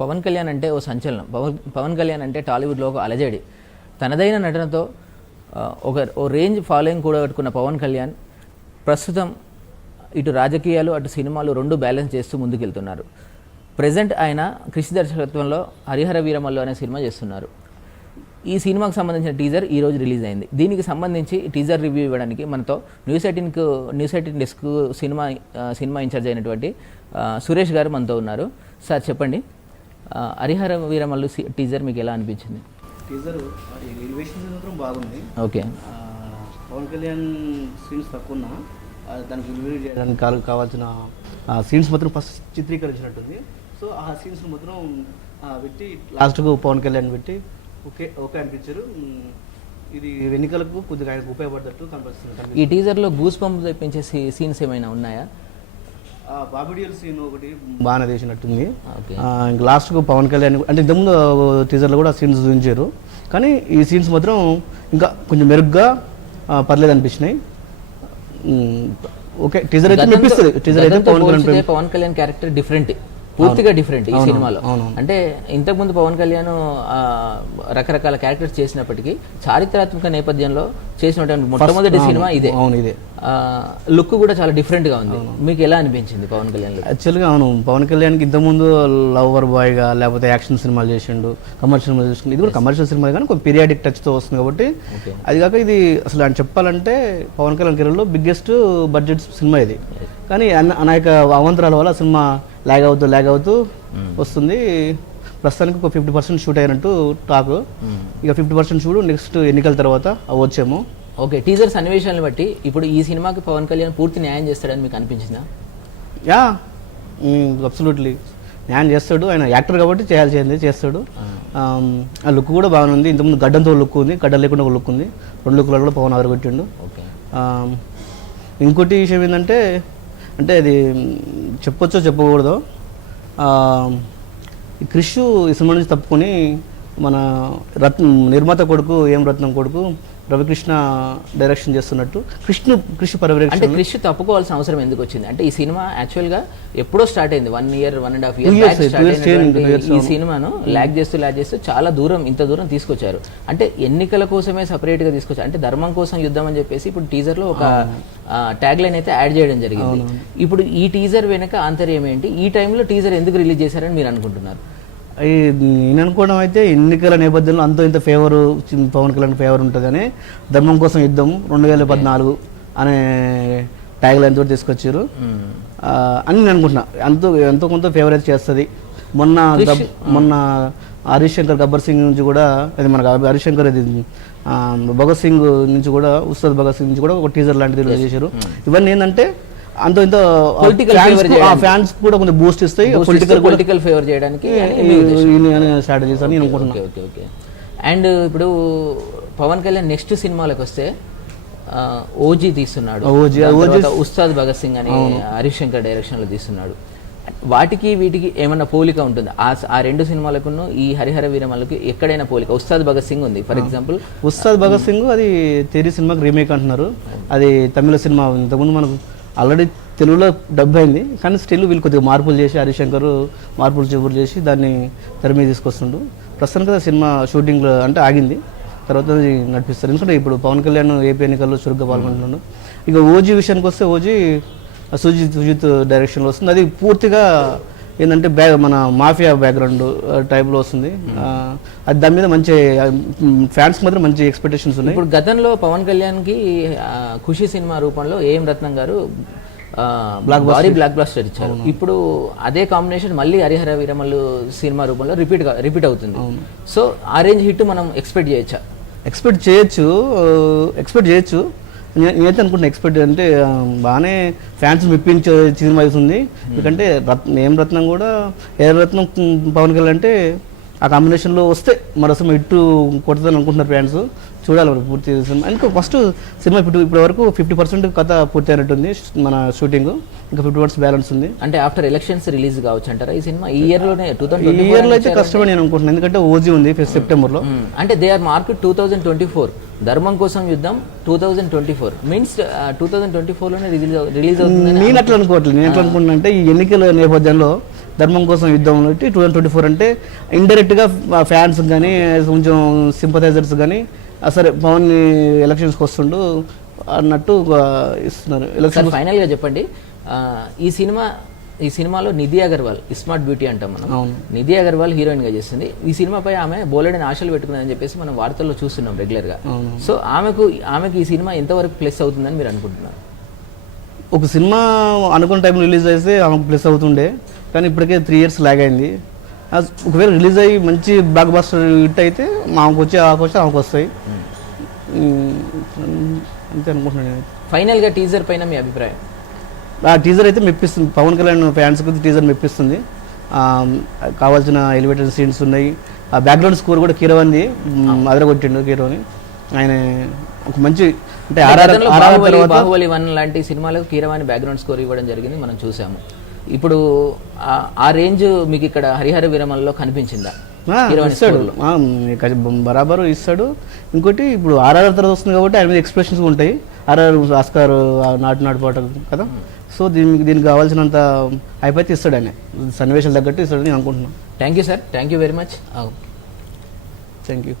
పవన్ కళ్యాణ్ అంటే ఓ సంచలనం. పవన్ కళ్యాణ్ అంటే టాలీవుడ్లో ఒక అలజడి. తనదైన నటనతో ఓ రేంజ్ ఫాలోయింగ్ కూడా కట్టుకున్న పవన్ కళ్యాణ్ ప్రస్తుతం ఇటు రాజకీయాలు అటు సినిమాలు రెండు బ్యాలెన్స్ చేస్తూ ముందుకెళ్తున్నారు. ప్రజెంట్ ఆయన కృషి దర్శకత్వంలో హరిహర వీరమల్లు అనే సినిమా చేస్తున్నారు. ఈ సినిమాకు సంబంధించిన టీజర్ ఈరోజు రిలీజ్ అయింది. దీనికి సంబంధించి టీజర్ రివ్యూ ఇవ్వడానికి మనతో న్యూస్ 18 డెస్క్ సినిమా ఇన్ఛార్జ్ అయినటువంటి సురేష్ గారు మనతో ఉన్నారు. సార్ చెప్పండి, హరిహర వీరమల్లు టీజర్ మీకు ఎలా అనిపించింది? టీజర్ ఎలివేషన్ మాత్రం బాగుంది. ఓకే, పవన్ కళ్యాణ్ సీన్స్ తక్కువ దానికి రివ్యూ చేయడానికి కావాల్సిన సీన్స్ మాత్రం ఫస్ట్ చిత్రీకరించినట్టుంది. సో ఆ సీన్స్ మాత్రం పెట్టి లాస్ట్కు పవన్ కళ్యాణ్ పెట్టి ఓకే అనిపించారు. ఇది ఎన్నికలకు కొద్దిగా ఆయనకు ఉపయోగపడ్డట్టు కనిపిస్తుంది. ఈ టీజర్లో గూస్ బంప్ తెప్పించే సీన్స్ ఏమైనా ఉన్నాయా? బాబిడియల్ సీన్ ఒకటి బాగానే చేసినట్టుంది. ఇంకా లాస్ట్కు పవన్ కళ్యాణ్ అంటే ఇంతకుముందు టీజర్లో కూడా సీన్స్ చూపించారు, కానీ ఈ సీన్స్ మాత్రం ఇంకా కొంచెం మెరుగ్గా పర్లేదు అనిపించినాయి. ఓకే, టీజర్ అయితే మెప్పిస్తుంది. టీజర్ అయితే పవన్ కళ్యాణ్ క్యారెక్టర్ డిఫరెంట్, పూర్తిగా డిఫరెంట్ ఈ సినిమాలో. అంటే ఇంతకుముందు పవన్ కళ్యాణ్ రకరకాల క్యారెక్టర్స్ చేసినప్పటికీ చారిత్రాత్మక నేపథ్యంలో చేసినటువంటి మొట్టమొదటి సినిమా ఇదే. లుక్ కూడా చాలా డిఫరెంట్ గా ఉంది. మీకు ఎలా అనిపించింది పవన్ కళ్యాణ్? యాక్చువల్గా అవును, పవన్ కళ్యాణ్కి ఇంతకుముందు లవర్ బాయ్ గా లేకపోతే యాక్షన్ సినిమాలు చేసిండు, కమర్షియల్ సినిమాలు చేసిండు. ఇది కూడా కమర్షియల్ సినిమా కానీ కొంచెం పీరియాడిక్ టచ్ తో వస్తుంది కాబట్టి అది కాక ఇది అసలు అని చెప్పాలంటే పవన్ కళ్యాణ్ కెరీర్లో బిగ్గెస్ట్ బడ్జెట్ సినిమా ఇది. కానీ అనేక అవాంతరాల వల్ల సినిమా ల్యాగ్ అవుతూ వస్తుంది. ప్రస్తుతానికి ఒక 50% షూట్ అయినట్టు టాక్. ఇక 50% షూట్ నెక్స్ట్ ఎన్నికల తర్వాత అవ్వచ్చేమో. ఓకే, టీజర్ సన్నివేశాలను బట్టి ఇప్పుడు ఈ సినిమాకి పవన్ కళ్యాణ్ పూర్తి న్యాయం చేస్తాడని మీకు అనిపించిందా? యా, అబ్సల్యూట్లీ న్యాయం చేస్తాడు. ఆయన యాక్టర్ కాబట్టి చేయాల్సింది చేస్తాడు. ఆ లుక్ కూడా బాగుంది. ఇంతకుముందు గడ్డంతో లుక్ ఉంది, గడ్డ లేకుండా ఒక లుక్ ఉంది. రెండు లుక్లలో కూడా పవన్ అదరగొట్టిండు. ఇంకోటి విషయం ఏంటంటే, అంటే అది చెప్పొచ్చో చెప్పకూడదో, ఈ క్రిష్ ఈ సినిమా నుంచి తప్పుకొని మన నిర్మాత కొడుకు రత్నం కొడుకు రవికృష్ణ డైరెక్షన్ చేస్తున్నట్టు క్రిష్ పర్యవేక్షణ. అంటే క్రిష్ తప్పుకోవాల్సిన అవసరం ఎందుకు వచ్చింది? అంటే ఈ సినిమా యాక్చువల్గా ఎప్పుడో స్టార్ట్ అయింది, 1 year 1.5 years ఈ సినిమాను ల్యాగ్ చేస్తూ చాలా దూరం, ఇంత దూరం తీసుకొచ్చారు. అంటే ఎన్నికల కోసమే సపరేట్ గా తీసుకొచ్చారు. అంటే ధర్మం కోసం యుద్ధం అని చెప్పేసి ఇప్పుడు టీజర్ లో ఒక ట్యాగ్ లైన్ అయితే యాడ్ చేయడం జరిగింది. ఇప్పుడు ఈ టీజర్ వెనక ఆంతర్యం ఏంటి? ఈ టైంలో టీజర్ ఎందుకు రిలీజ్ చేశారని మీరు అనుకుంటున్నారు? నేను అనుకోవడం అయితే ఎన్నికల నేపథ్యంలో అంతో ఇంత ఫేవరు పవన్ కళ్యాణ్ ఫేవర్ ఉంటుందని ధర్మం కోసం యుద్ధం 2014 అనే ట్యాగ్ లైన్ తోటి తీసుకొచ్చారు అని నేను అనుకుంటున్నా. ఎంతో కొంత ఫేవర్ అయితే చేస్తుంది. మొన్న హరీష్ శంకర్ గబ్బర్ సింగ్ నుంచి కూడా, అది మనకు హరీష్ శంకర్ అది భగత్ సింగ్ నుంచి కూడా, ఉస్తాద్ భగత్ సింగ్ నుంచి కూడా ఒక టీజర్ లాంటిది రిలీజ్ చేశారు. ఇవన్నీ ఏంటంటే అంత ఇంత ఫ్యాన్స్ కూడా కొంచెం బూస్ట్ ఇస్తాయి, పొలిటికల్ ఫేవర్ చేయడానికి స్ట్రాటజీస్ అని అనుకుంటున్నాను. అండ్ ఇప్పుడు పవన్ కళ్యాణ్ నెక్స్ట్ సినిమాలకు వస్తే ఓజీ తీస్తున్నాడు, ఉస్తాద్ భగత్ సింగ్ అని హరీష్ శంకర్ డైరెక్షన్ లో తీస్తున్నాడు. వాటికి వీటికి ఏమన్నా పోలిక ఉంటుంది? ఆ రెండు సినిమాలకు ఈ హరిహర వీరమల్లుకి ఎక్కడైనా పోలిక? ఉస్తాద్ భగత్ సింగ్ ఉంది ఫర్ ఎగ్జాంపుల్. ఉస్తాద్ భగత్ సింగ్ అది తెరి సినిమాకి రీమేక్ అంటున్నారు. అది తమిళ సినిమా. ఇంతకుముందు మనకు ఆల్రెడీ తెలుగులో డబ్ అయింది, కానీ స్టిల్ వీళ్ళు కొద్దిగా మార్పులు చేసి హరీష్ శంకర్ మార్పులు చేసి దాన్ని తెర మీద తీసుకొస్తుండు. ప్రస్తుతానికి సినిమా షూటింగ్ అంటే ఆగింది, తర్వాత నడిపిస్తారు. ఎందుకంటే ఇప్పుడు పవన్ కళ్యాణ్ ఏపీ ఎన్నికల్లో చురుగ్గా పాల్గొంటున్నాడు. ఇక ఓజీ విషయానికి వస్తే ఓజీ సుజిత్ డైరెక్షన్లో వస్తుంది. అది పూర్తిగా ఏంటంటే మన మాఫియా బ్యాక్గ్రౌండ్ టైప్లో వస్తుంది. అది దాని మీద మంచి ఫ్యాన్స్ మాత్రం మంచి ఎక్స్పెక్టేషన్స్ ఉన్నాయి. ఇప్పుడు గతంలో పవన్ కళ్యాణ్కి ఖుషి సినిమా రూపంలో రత్నం గారు బ్లాక్ బ్లాస్టర్ ఇచ్చారు. ఇప్పుడు అదే కాంబినేషన్ మళ్ళీ హరిహర వీరమల్లు సినిమా రూపంలో రిపీట్ అవుతుంది. సో ఆ రేంజ్ హిట్ మనం ఎక్స్పెక్ట్ చేయొచ్చా? ఎక్స్పెక్ట్ చేయొచ్చు. నేనైతే అనుకుంటున్నా ఎక్స్పెక్ట్ అంటే బాగానే ఫ్యాన్స్ మెప్పించే సినిమా అవుతుంది. ఎందుకంటే రత్నం కూడా రత్నం పవన్ కళ్యాణ్ అంటే ఆ కాంబినేషన్లో వస్తే మరోసారి ఇట్టు కొడుతుందని అనుకుంటున్నారు ఫ్యాన్స్. చూడాలి మరి పూర్తి సినిమా. ఇంకా ఫస్ట్ సినిమా ఇప్పటి వరకు 50% కథ పూర్తి అయినట్టుంది మన షూటింగ్, ఇంకా 50% బ్యాలెన్స్ ఉంది. అంటే ఆఫ్టర్ ఎలక్షన్స్ రిలీజ్ కావచ్చు అంటారా ఈ సినిమా? ఈ ఇయర్ లోనే ఈ ఇయర్ లో అయితే కష్టమని నేను అనుకుంటున్నాను, ఎందుకంటే ఓజీ ఉంది సెప్టెంబర్ లో. అంటే దే ఆర్ మార్కెట్ 2024, ధర్మం కోసం యుద్ధం 2024 మీన్స్ 2024 లోనే రిలీజ్ అవుతుంది. నేను అట్లా అనుకోవట్లేదు. నేను ఎట్లా అనుకుంటున్నా అంటే ఈ ఎన్నికల నేపథ్యంలో ధర్మం కోసం యుద్ధం 2024 అంటే ఇండైరెక్ట్ గా ఫ్యాన్స్ కానీ కొంచెం సింపథైజర్స్ కానీ సరే పవన్ ఎలక్షన్స్కి వస్తుండు అన్నట్టు ఇస్తున్నారు. సార్ ఫైనల్ గా చెప్పండి, ఈ సినిమాలో నిధి అగర్వాల్ స్మార్ట్ బ్యూటీ అంటాం మనం, నిధి అగర్వాల్ హీరోయిన్ గా చేస్తుంది. ఈ సినిమాపై ఆమె బోలెడని ఆశలు పెట్టుకున్నదని చెప్పేసి మనం వార్తల్లో చూస్తున్నాం రెగ్యులర్ గా. సో ఆమెకు ఈ సినిమా ఎంతవరకు ప్లస్ అవుతుందని మీరు అనుకుంటున్నారు? ఒక సినిమా అనుకున్న టైం రిలీజ్ అయితే ఆమెకు ప్లస్ అవుతుండే, కానీ ఇప్పటికే 3 years లాగ్ అయింది. ఒకవేళ రిలీజ్ అయ్యి మంచి బ్లాక్ బస్టర్ హిట్ అయితే ఆమెకు వచ్చి ఆమెకు వస్తాయి అంతే అనుకుంటున్నాను. ఫైనల్ గా టీజర్ పైన మీ అభిప్రాయం? ఆ టీజర్ అయితే మెప్పిస్తుంది, పవన్ కళ్యాణ్ ఫ్యాన్స్కి టీజర్ మెప్పిస్తుంది. కావాల్సిన ఎలివేటెడ్ సీన్స్ ఉన్నాయి. ఆ బ్యాక్గ్రౌండ్ స్కోర్ కూడా కీరవాణి అదరగొట్టిండు. కీరవాణి ఆయన ఒక మంచి అంటే బాహుబలి 1 లాంటి సినిమాలకు కీరవాణి బ్యాక్గ్రౌండ్ స్కోర్ ఇవ్వడం జరిగింది, మనం చూసాము. ఇప్పుడు ఆ రేంజ్ మీకు ఇక్కడ హరిహర వీరమల్లో కనిపించిందా? ఇస్తాడు, బరాబరు ఇస్తాడు. ఇంకోటి ఇప్పుడు ఆర్ఆర్ తర్వాత వస్తుంది కాబట్టి ఆయన మీద ఎక్స్ప్రెషన్స్ ఉంటాయి. ఆర్ఆర్ ఆస్కార్ నాటు పాట కదా, సో దీనికి కావాల్సినంత అయిపోతే ఇస్తాడు, ఆయన సన్నివేశాలు తగ్గట్టు ఇస్తాడని నేను అనుకుంటున్నాను. Thank you sir, thank you very much. Thank you.